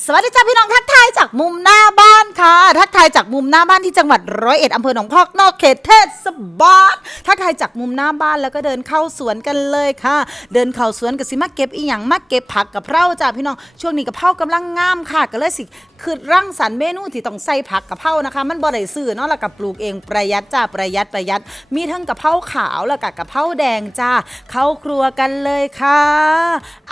สวัสดีจ้าพี่น้องทักทายจากมุมหน้าบ้านค่ะ ทักทายจากมุมหน้าบ้านที่จังหวัดร้อยเอ็ดอำเภอหนองพอกนอกเขตเทศบาลทักทายจากมุมหน้าบ้านแล้วก็เดินเข้าสวนกันเลยค่ะ เดินเข้าสวนกับสิมาเก็บอีหยังมาเก็บผักกับเพราจ้าพี่น้องช่วงนี้กับเพรากำลังงามค่ะก็เลยสิคือร่างสรรค์เมนูที่ต้องใส่ผักกับเพรานะคะ มันบ่ได้ซื้อเนาะแล้วก็ปลูกเองประหยัดจ้าประหยัดประหยัด มีทั้งกะเพราขาวแล้วก็กะเพราแดงจ้าเข้าครัวกันเลยค่ะ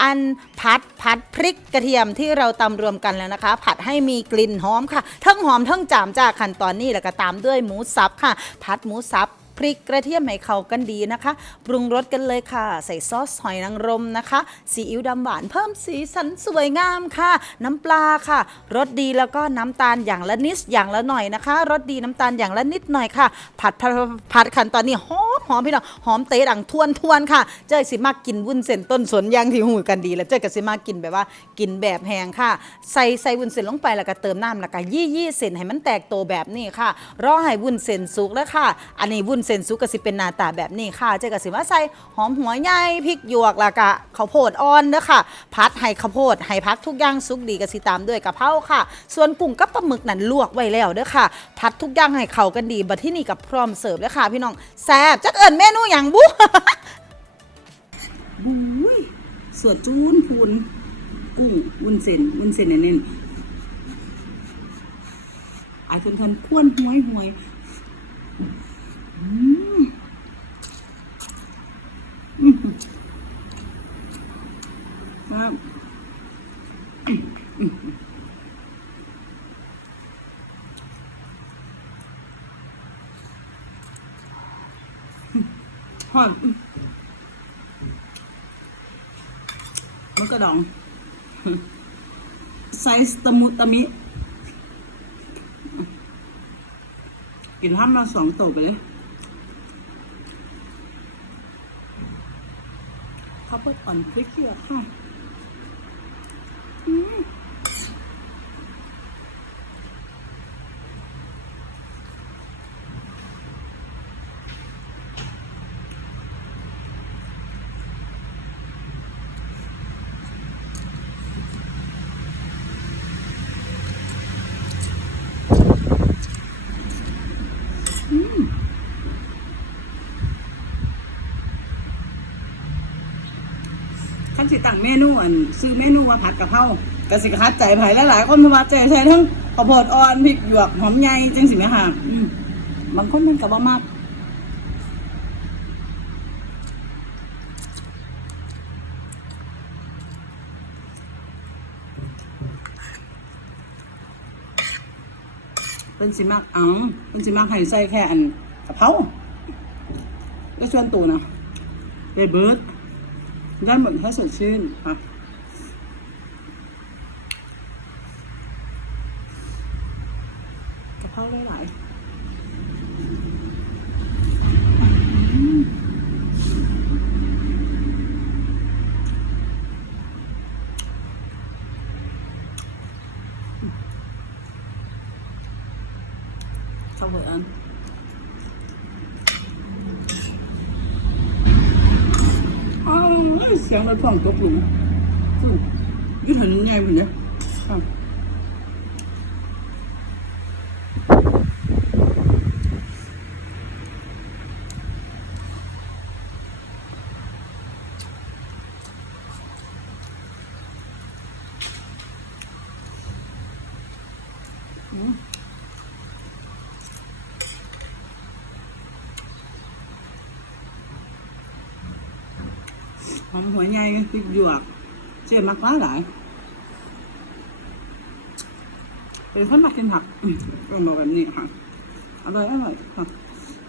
อันผัดผัดพริกกระเทียมที่เราตำรวมกันแล้วนะคะ ผัดให้มีกลิ่นหอมค่ะทั้งหอมทั้งจามจ้าขั้นตอนนี้แล้วก็ตามด้วยหมูสับค่ะ ผัดหมูสับพริกกระเทียมให้เข้ากันดีนะคะ ปรุงรสกันเลยค่ะ ใส่ซอสหอยนางรมนะคะซีอิ๊วดำหวานเพิ่มสีสันสวยงามค่ะ น้ำปลาค่ะรสดีแล้วก็น้ำตาลอย่างละนิดอย่างละหน่อยนะคะรสดีน้ำตาลอย่างละนิดหน่อยค่ะ ผัดผัดผัดขันตอนนี้หอม อมพี่น้องหอมเตะดังทวนทวนค่ะเจ้ยสิมากกินวุ้นเส้นต้นสนยางที่หูกันดี แล้วเจ้ยก็สิมากกินแบบว่ากินแบบแห้งค่ะ ใส่ใส่วุ้นเส้นลงไปแล้วก็เติมน้ำแล้วก็ยี่ยี่เส้นให้มันแตกโตแบบนี้ค่ะรอให้วุ้นเส้นสุกแล้วค่ะ อันนี้วุ้นเส้นสุกก็สิเป็นหน้าตาแบบนี้ค่ะ เจ้าก็สิมาใส่หอมหัวใหญ่พริกหยวกแล้วก็ข้าวโพดอ่อนเด้อค่ะพัดให้ข้าวโพดให้พักทุกอย่างสุกดีก็สิตามด้วยกะเพราค่ะ ส่วนกุ้งกับปลาหมึกนั่นลวกไว้แล้วเด้อค่ะ พัดทุกอย่างให้เข้ากันดีบัดที่นี่กับพร้อมเสิร์ฟแล้วค่ะ พี่น้องแซ่บจักเอิญเมนูอย่างบุบุ้ยสวดจูนพูนกุ้งวุ้นเส้นวุ้นเส้นเน้นอายทนทนๆข้วนห้วยห้วยอืมอืมครับอืมอืม หอมอืมมันกระดอง ไซส์ตะมุตะมิ กินห้ามเราสองโตไปเลยข้าวโพดอ่อนพริกเกลือค่ะอืม ขั้นสิตั้งเมนูอันซื้อเมนูว่าผัดกะเพรากะสิกะคัดใจไผ่หลายๆคนเพราะว่าใจใช้ทั้งข้าวโพดอ่อนพริกหยวกหอมใหญ่จังสิแม่ค่ะอืมบางคนมันก็บ่มากเป็นสิมากอ๋อเป็นสิมากให้ใส่แค่อันกะเพราก็ชวนตัวนะเบเบิร์ด ได้หมดถ้าสดชื่นค่ะกะเพราหลายๆข้าวเหนียวอัน อ้าว เสียงรถฟังตกหลุมอืมยืดหันยังไงมันเนี่ยอ้าวอืม หอมหัวใหญ่พริกหยวกเจ๊มักร้ายหลายเป็นคนมักกินผักอืมต้องบอกแบบนี้ค่ะอร่อยอร่อยค่ะ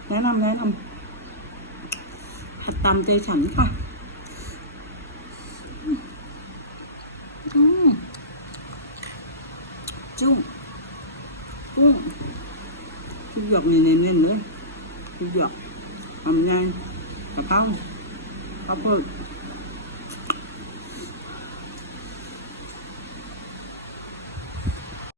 แนะนำแนะนำผัดตามใจฉันค่ะอืมจุ้งกุ้งพริกหยวกนี่เน้นๆเลยพริกหยวกทำไงกะเพราข้าวโพด